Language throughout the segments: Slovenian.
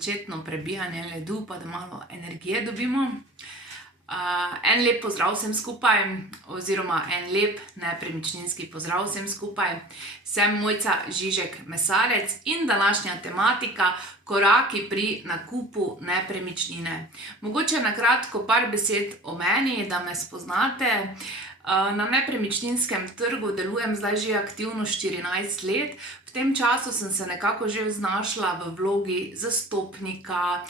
začetno prebijanje ledu, pa da malo energije dobimo. En lep pozdrav vsem skupaj, oziroma en lep nepremičninski pozdrav vsem skupaj. Sem Mojca Žižek Mesarec in današnja tematika koraki pri nakupu nepremičnine. Mogoče na kratko par besed o meni, da me spoznate. Na nepremičninskem trgu delujem zdaj že aktivno 14 let. V tem času sem se nekako že znašla v vlogi zastopnika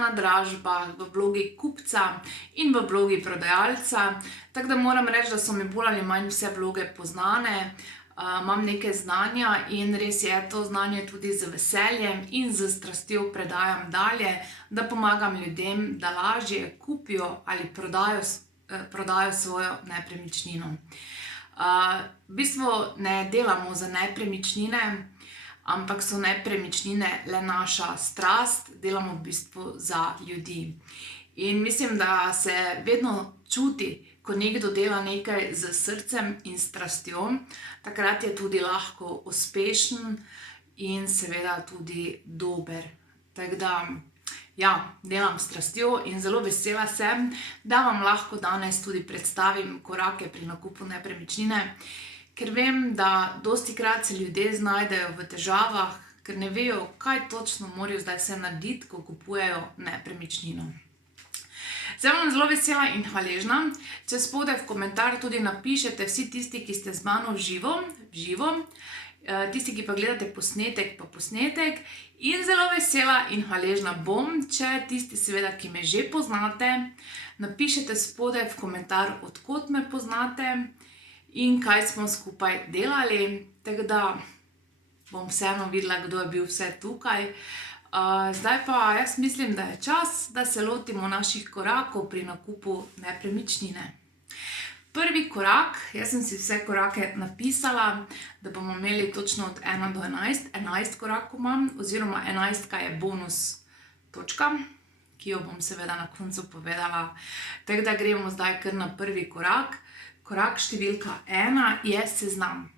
na dražbah, v vlogi kupca in v vlogi prodajalca. Tako da moram reči, da so mi bolj ali manj vse vloge poznane. Imam nekaj znanja in res je, to znanje tudi z veseljem in z strastjo predajam dalje, da pomagam ljudem, da lažje kupijo ali prodajo svojo nepremičnino. V bistvu ne delamo za nepremičnine, ampak so nepremičnine le naša strast, delamo v bistvu za ljudi. In mislim, da se vedno čuti, ko nekdo dela nekaj s srcem in strastjo, takrat je tudi lahko uspešen in seveda tudi dober. Tako da, ja, delam s strastjo in zelo vesela sem, da vam lahko danes tudi predstavim korake pri nakupu nepremičnine, ker vem, da dostikrat se ljudje znajdejo v težavah, ker ne vejo, kaj točno morajo zdaj vse narediti, ko kupujejo nepremičnino. Sem vam zelo vesela in hvaležna, če spodaj v komentar tudi napišete vsi tisti, ki ste z mano v živo, tisti, ki pa gledate posnetek, pa posnetek. In zelo vesela in hvaležna bom, če tisti seveda, ki me že poznate, napišete spodaj v komentar, od kod me poznate in kaj smo skupaj delali. Tako da bom vseeno videla, kdo je bil vse tukaj. Zdaj pa jaz mislim, da je čas, da se lotimo naših korakov pri nakupu nepremičnine. Prvi korak, jaz sem si vse korake napisala, da bomo imeli točno od 1 do 11, 11 korakov imam, oziroma 11 je bonus točka, ki jo bom seveda na koncu povedala. Tako da gremo zdaj kar na prvi korak. Korak številka 1 je seznam.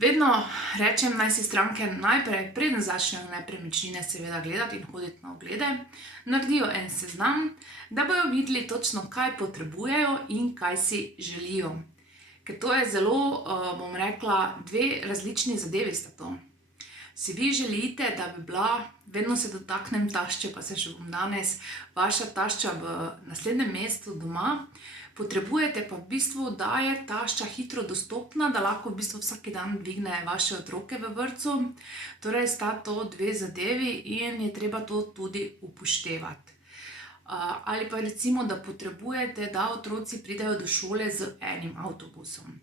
Vedno rečem, naj si stranke najprej, preden začnejo nepremičnine seveda gledati in hoditi na oglede, naredijo en seznam, da bojo videli točno, kaj potrebujejo in kaj si želijo. Ker to je zelo, bom rekla, dve različni zadevi sta to. Si vi želite, da bi bila, vedno se dotaknem tašče, pa se še bom danes, vaša tašča v naslednjem mestu doma, potrebujete pa v bistvu, da je tašča hitro dostopna, da lahko v bistvu vsak dan dvigne vaše otroke v vrtcu. Torej sta to dve zadevi in je treba to tudi upoštevati. Ali pa recimo, da potrebujete, da otroci pridejo do šole z enim avtobusom.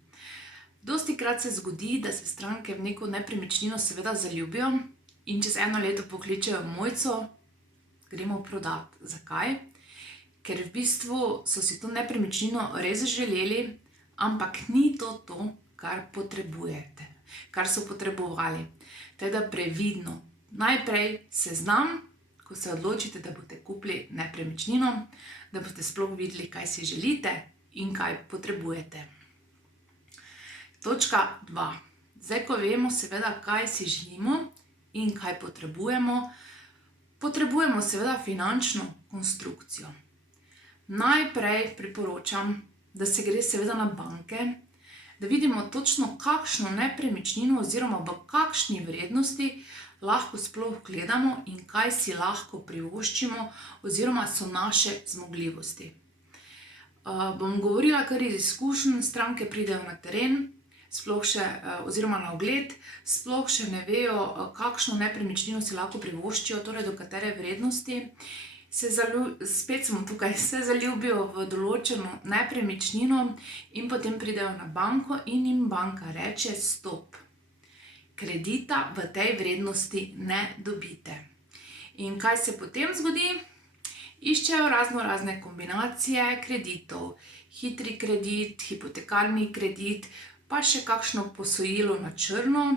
Dostikrat se zgodi, da se stranke v neko nepremičnino seveda zaljubijo in čez 1 leto pokličejo Mojco, gremo prodat. Zakaj? Ker v bistvu so si to nepremičnino res želeli, ampak ni to, kar potrebujete, kar so potrebovali. Teda previdno. Najprej seznam, ko se odločite, da boste kupili nepremičnino, da boste sploh videli, kaj si želite in kaj potrebujete. Točka 2. Zdaj, ko vemo seveda, kaj si želimo in kaj potrebujemo, potrebujemo seveda finančno konstrukcijo. Najprej priporočam, da se gre seveda na banke, da vidimo točno, kakšno nepremičnino oziroma v kakšni vrednosti lahko sploh gledamo in kaj si lahko privoščimo oziroma so naše zmogljivosti. Bom govorila kar iz izkušenj, stranke pridejo na teren, sploh še, oziroma na ogled, sploh še ne vejo, kakšno nepremičnino si lahko privoščijo, torej do katere vrednosti. Spet smo tukaj, se zaljubijo v določeno nepremičnino in potem pridejo na banko in jim banka reče stop. Kredita v tej vrednosti ne dobite. In kaj se potem zgodi? Iščejo razne kombinacije kreditov. Hitri kredit, hipotekarni kredit, pa še kakšno posojilo na črno.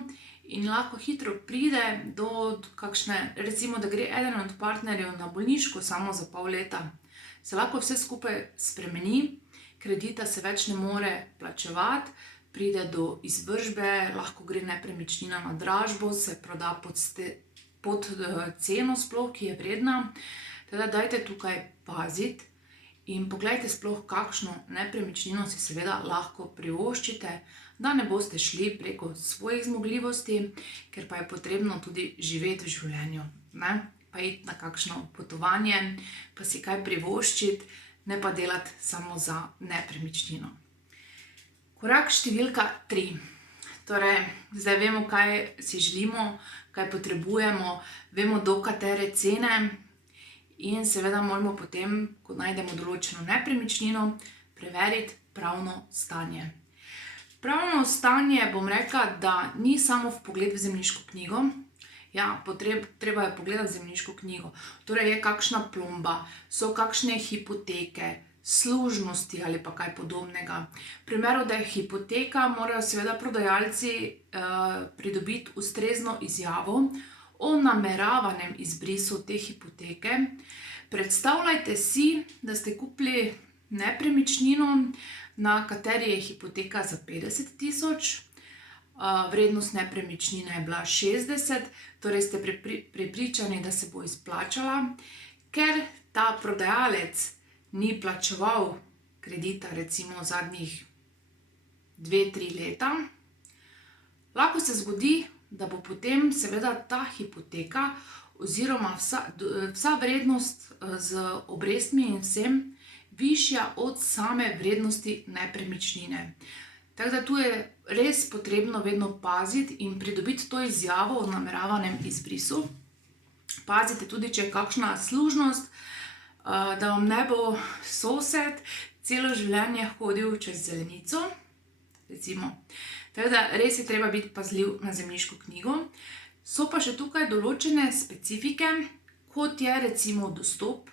In lahko hitro pride do kakšne, recimo, da gre eden od partnerjev na bolniško samo za pol leta. Se lahko vse skupaj spremeni, kredita se več ne more plačevati, pride do izvršbe, lahko gre nepremičnina na dražbo, se proda pod ceno sploh, ki je vredna. Teda dajte tukaj paziti in poglejte sploh, kakšno nepremičnino si seveda lahko privoščite, da ne boste šli preko svojih zmogljivosti, ker pa je potrebno tudi živeti v življenju, ne? Pa iti na kakšno potovanje, pa si kaj privoščiti, ne pa delati samo za nepremičnino. Korak številka 3. Torej, zdaj vemo, kaj si želimo, kaj potrebujemo, vemo, do katere cene in seveda moramo potem, ko najdemo določeno nepremičnino, preveriti pravno stanje. Pravno stanje, bom rekla, da ni samo vpogled v zemljiško knjigo. Ja, treba je pogledati zemljiško knjigo. Torej, je kakšna plomba, so kakšne hipoteke, služnosti ali pa kaj podobnega. V primeru, da je hipoteka, morajo seveda prodajalci pridobiti ustrezno izjavo o nameravanem izbrisu te hipoteke. Predstavljajte si, da ste kupili nepremičnino, na kateri je hipoteka za 50 000, vrednost nepremičnine je bila 60, torej ste prepričani, da se bo izplačala. Ker ta prodajalec ni plačeval kredita recimo zadnjih 2-3 leta, lahko se zgodi, da bo potem seveda ta hipoteka oziroma vsa vrednost z obrestmi in vsem višja od same vrednosti nepremičnine. Tako da tu je res potrebno vedno paziti in pridobiti to izjavo o nameravanem izbrisu. Pazite tudi, če je kakšna služnost, da vam ne bo sosed celo življenje hodil čez zelenico, recimo. Tako da res je treba biti pazljiv na zemljiško knjigo. So pa še tukaj določene specifike, kot je recimo dostop.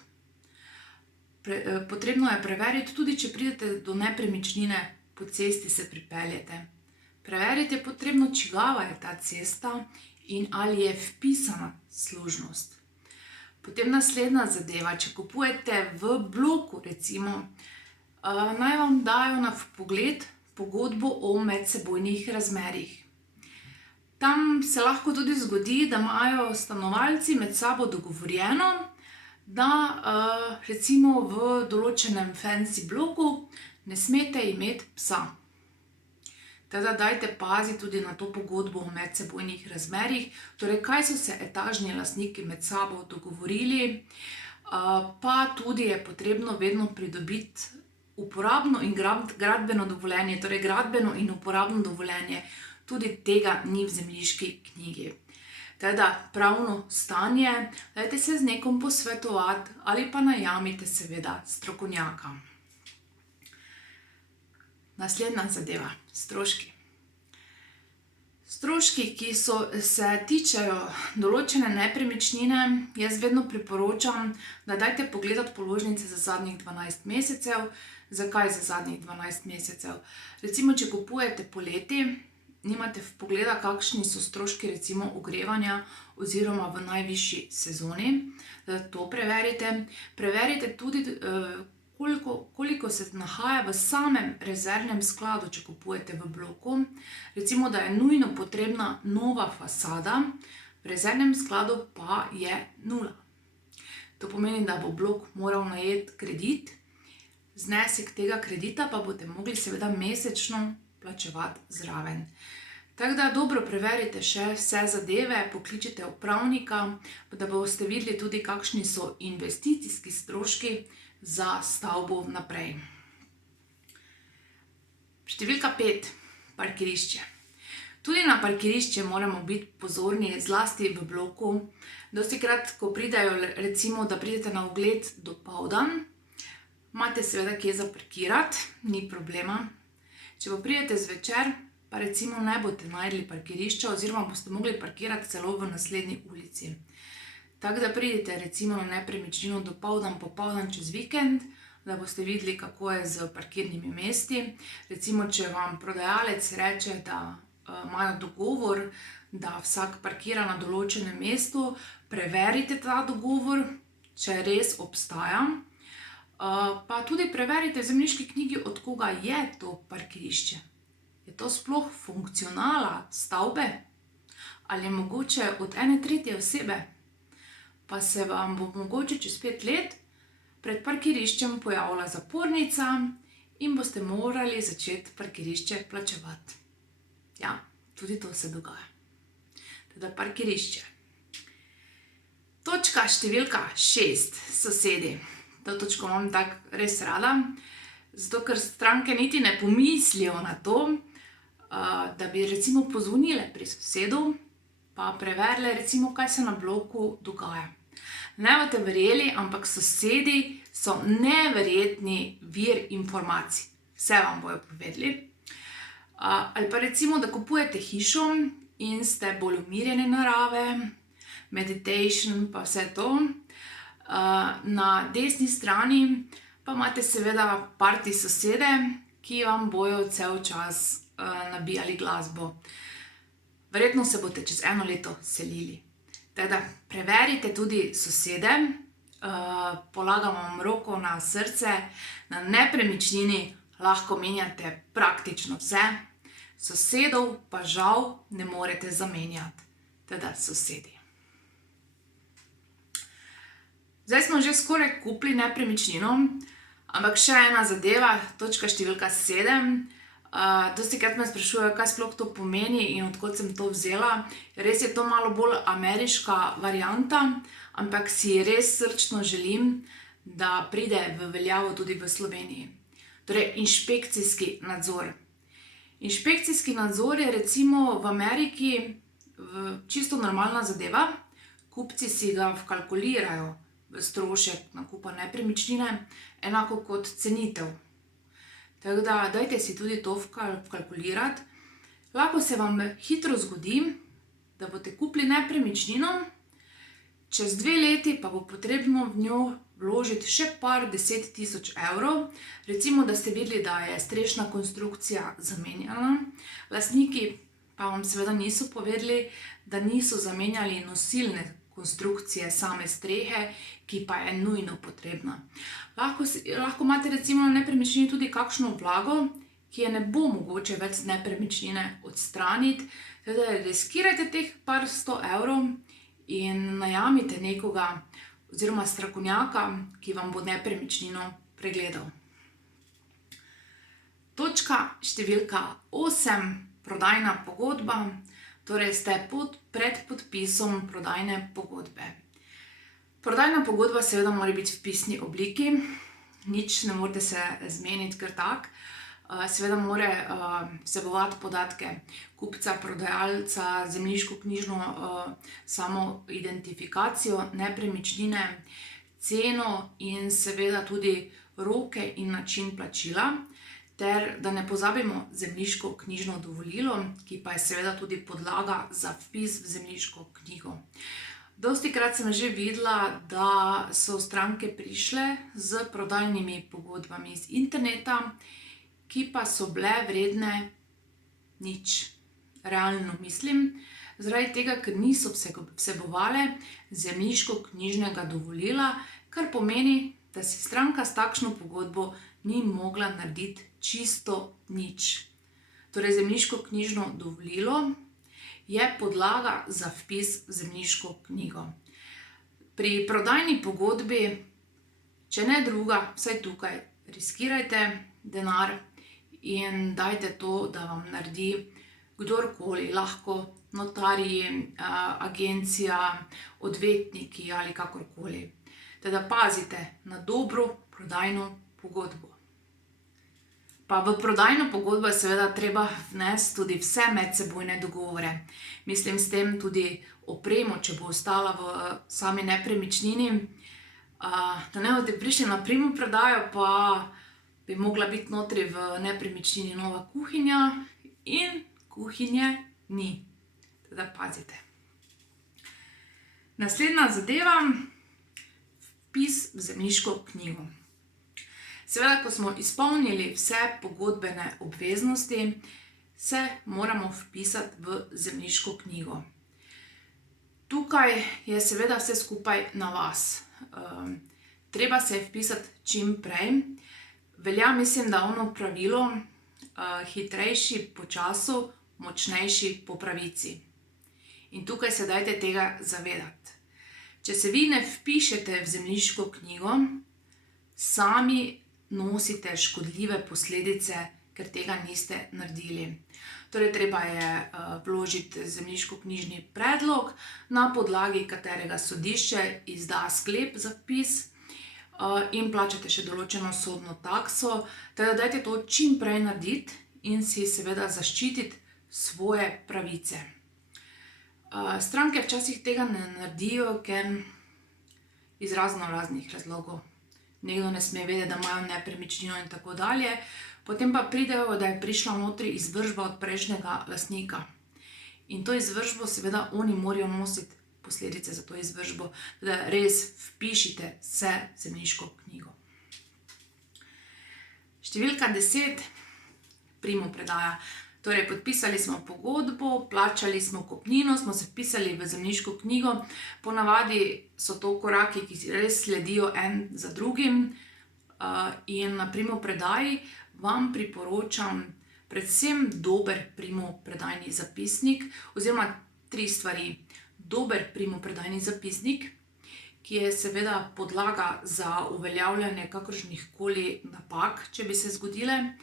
Potrebno je preveriti, tudi če pridete do nepremičnine, po cesti se pripeljete. Preveriti je potrebno, čigava je ta cesta in ali je vpisana služnost. Potem naslednja zadeva, če kupujete v bloku recimo, naj vam dajo na vpogled pogodbo o medsebojnih razmerjih. Tam se lahko tudi zgodi, da imajo stanovalci med sabo dogovorjeno, da recimo v določenem fancy bloku ne smete imeti psa. Teda dajte paziti tudi na to pogodbo o medsebojnih razmerjih, torej kaj so se etažni lastniki med sabo dogovorili, pa tudi je potrebno vedno pridobiti uporabno in gradbeno dovoljenje, torej gradbeno in uporabno dovoljenje, tudi tega ni v zemljiški knjigi. Teda pravno stanje, dajte se z nekom posvetovati ali pa najamite seveda strokovnjaka. Naslednja zadeva, stroški. Stroški, ki se tičejo določene nepremičnine, jaz vedno priporočam, da dajte pogledati položnice za zadnjih 12 mesecev. Zakaj za zadnjih 12 mesecev? Recimo, če kupujete poleti, nimate vpogleda, kakšni so stroški recimo ogrevanja oziroma v najvišji sezoni, da to preverite. Preverite tudi, koliko se nahaja v samem rezervnem skladu, če kupujete v bloku. Recimo, da je nujno potrebna nova fasada, v rezervnem skladu pa je 0. To pomeni, da bo blok moral najeti kredit, znesek tega kredita pa boste mogli seveda mesečno plačevati zraven. Tako da dobro preverite še vse zadeve, pokličite upravnika, da boste videli tudi, kakšni so investicijski stroški za stavbo naprej. Številka 5. Parkirišče. Tudi na parkirišče moramo biti pozorni, zlasti v bloku. Dostikrat, ko pridejo, recimo, da pridete na ogled dopoldan, imate seveda kje zaparkirati, ni problema. Če pa pridete zvečer, pa recimo ne boste našli parkirišča oziroma boste mogli parkirati celo v naslednji ulici. Tako da pridete recimo na nepremičnino dopoldan, popoldan čez vikend, da boste videli, kako je z parkirnimi mesti. Recimo, če vam prodajalec reče, da imajo dogovor, da vsak parkira na določenem mestu, preverite ta dogovor, če res obstaja. Pa tudi preverite v zemljiški knjigi, od koga je to parkirišče. Je to sploh funkcionala stavbe? ali mogoče od ene tretje osebe, pa se vam bo mogoče čez 5 let pred parkiriščem pojavila zapornica in boste morali začeti parkirišče plačevati. Ja, tudi to se dogaja. Teda parkirišče. Točka številka 6, sosedi. To točko imam tako res rada, zato ker stranke niti ne pomislijo na to, da bi recimo pozvonile pri sosedu, pa preverile recimo, kaj se na bloku dogaja. Ne boste verjeli, ampak sosedi so neverjetni vir informacij. Vse vam bojo povedali. Ali pa recimo, da kupujete hišo in ste bolj umirjene narave, meditation pa vse to. Na desni strani pa imate seveda party sosede, ki vam bojo cel čas nabijali glasbo. Verjetno se boste čez 1 leto selili. Tako da preverite tudi sosede, polagam vam roko na srce, na nepremičnini lahko menjate praktično vse, sosedov pa žal ne morete zamenjati. Teda sosedi. Zdaj smo že skoraj kupili nepremičnino, ampak še ena zadeva, točka številka 7. Dostikrat me sprašujejo, kaj sploh to pomeni in od kod sem to vzela. Res je to malo bolj ameriška varianta, ampak si res srčno želim, da pride v veljavo tudi v Sloveniji. Torej, inšpekcijski nadzor. Inšpekcijski nadzor je recimo v Ameriki čisto normalna zadeva. Kupci si ga vkalkulirajo v strošek nakupa nepremičnine, enako kot cenitev. Tako da, dajte si tudi to vkalkulirati. Lahko se vam hitro zgodi, da boste kupili nepremičnino, čez 2 leti pa bo potrebno v njo vložiti še par 10 000 evrov. Recimo, da ste videli, da je strešna konstrukcija zamenjana. Lastniki pa vam seveda niso povedali, da niso zamenjali nosilne konstrukcije same strehe, ki pa je nujno potrebna. Lahko imate recimo na nepremičnini tudi kakšno vlago, ki je ne bo mogoče več z nepremičnine odstraniti. Teda riskirajte teh par 100 evrov in najamite nekoga oziroma strokovnjaka, ki vam bo nepremičnino pregledal. Točka številka 8, prodajna pogodba. Torej ste pred podpisom prodajne pogodbe. Prodajna pogodba seveda mora biti v pisni obliki, nič ne morete se zmeniti kar tak. Seveda mora vsebovati podatke kupca, prodajalca, zemljiškoknjižno samoidentifikacijo nepremičnine, ceno in seveda tudi roke in način plačila. Ter da ne pozabimo zemljiškoknjižno dovolilo, ki pa je seveda tudi podlaga za vpis v zemljiško knjigo. Dostikrat sem že videla, da so stranke prišle z prodajnimi pogodbami iz interneta, ki pa so bile vredne nič. Realno mislim, zaradi tega, ker niso vsebovale zemljiškoknjižnega dovolila, kar pomeni, da si stranka s takšno pogodbo ni mogla narediti čisto nič. Torej, zemljiškoknjižno dovolilo je podlaga za vpis v zemljiško knjigo. Pri prodajni pogodbi, če ne druga, vsaj tukaj riskirajte denar in dajte to, da vam naredi kdorkoli, lahko notarji, agencija, odvetniki ali kakorkoli. Teda pazite na dobro prodajno pogodbo. Pa v prodajno pogodbo je seveda treba vnesti tudi vse medsebojne dogovore. Mislim s tem tudi opremo, če bo ostala v sami nepremičnini. Da ne boste prišli na primopredajo, pa bi mogla biti notri v nepremičnini nova kuhinja in kuhinje ni. Teda pazite. Naslednja zadeva, vpis v zemljiško knjigo. Seveda, ko smo izpolnili vse pogodbene obveznosti, se moramo vpisati v zemljiško knjigo. Tukaj je seveda vse skupaj na vas. Treba se je vpisati čim prej. Velja, mislim, da ono pravilo, hitrejši po času, močnejši po pravici. In tukaj se dajte tega zavedati. Če se vi ne vpišete v zemljiško knjigo, sami nosite škodljive posledice, ker tega niste naredili. Torej, treba je vložiti zemljiškoknjižni predlog, na podlagi katerega sodišče izda sklep za vpis in plačate še določeno sodno takso. Teda dajte to čim prej narediti in si seveda zaščititi svoje pravice. Stranke včasih tega ne naredijo, ker iz raznih razlogov. Nekdo ne sme vedeti, da imajo nepremičnino in tako dalje. Potem pa pridejo, da je prišla notri izvršba od prejšnjega lastnika. In to izvršbo seveda oni morajo nositi posledice za to izvršbo, da res vpišite se v zemljiško knjigo. Številka 10, primopredaja. Torej, podpisali smo pogodbo, plačali smo kupnino, smo se vpisali v zemljiško knjigo. Ponavadi so to koraki, ki res sledijo en za drugim. In na primopredaji vam priporočam predvsem dober primopredajni zapisnik oziroma 3 stvari. Dober primopredajni zapisnik, ki je seveda podlaga za uveljavljanje kakršnihkoli napak, če bi se zgodile.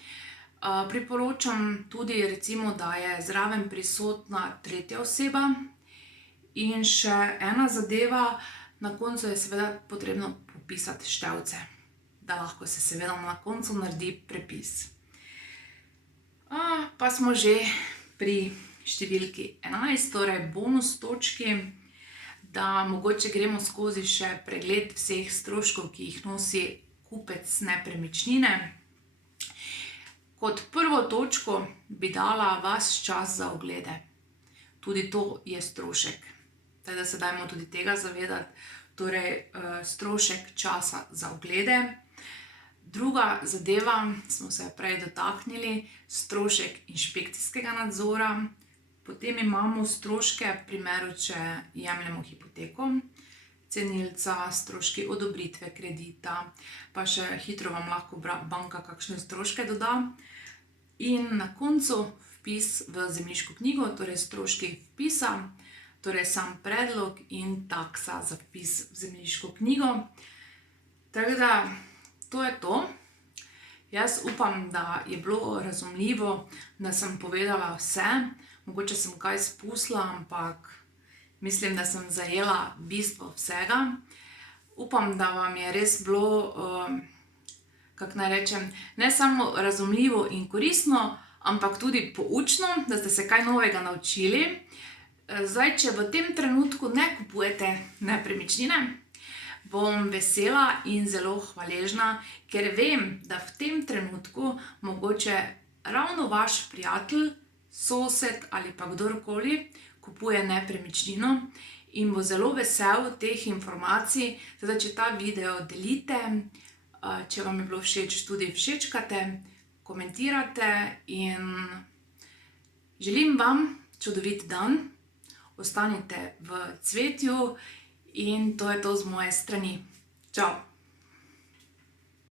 Priporočam tudi recimo, da je zraven prisotna tretja oseba. In še ena zadeva, na koncu je seveda potrebno popisati števce, da lahko se seveda na koncu naredi prepis. Pa smo že pri številki 11, torej bonus točki, da mogoče gremo skozi še pregled vseh stroškov, ki jih nosi kupec nepremičnine. Kot prvo točko bi dala vas čas za oglede. Tudi to je strošek. Teda se dajmo tudi tega zavedati. Torej, strošek časa za oglede. Druga zadeva, smo se prej dotaknili, strošek inšpekcijskega nadzora. Potem imamo stroške v primeru, če jemljemo hipoteko, cenilca, stroški odobritve kredita, pa še hitro vam lahko banka kakšne stroške doda. In na koncu vpis v zemljiško knjigo, torej stroški vpisa, torej sam predlog in taksa za vpis v zemljiško knjigo. Tako da, to je to. Jaz upam, da je bilo razumljivo, da sem povedala vse. Mogoče sem kaj spustila, ampak mislim, da sem zajela bistvo vsega. Upam, da vam je res bilo, kako naj rečem, ne samo razumljivo in koristno, ampak tudi poučno, da ste se kaj novega naučili. Zdaj, če v tem trenutku ne kupujete nepremičnine, bom vesela in zelo hvaležna, ker vem, da v tem trenutku mogoče ravno vaš prijatelj, sosed ali pa kdorkoli kupuje nepremičnino in bo zelo vesel teh informacij. Teda, če ta video delite, če vam je bilo všeč, tudi všečkate, komentirate in želim vam čudovit dan. Ostanite v cvetju in to je to z moje strani. Čau!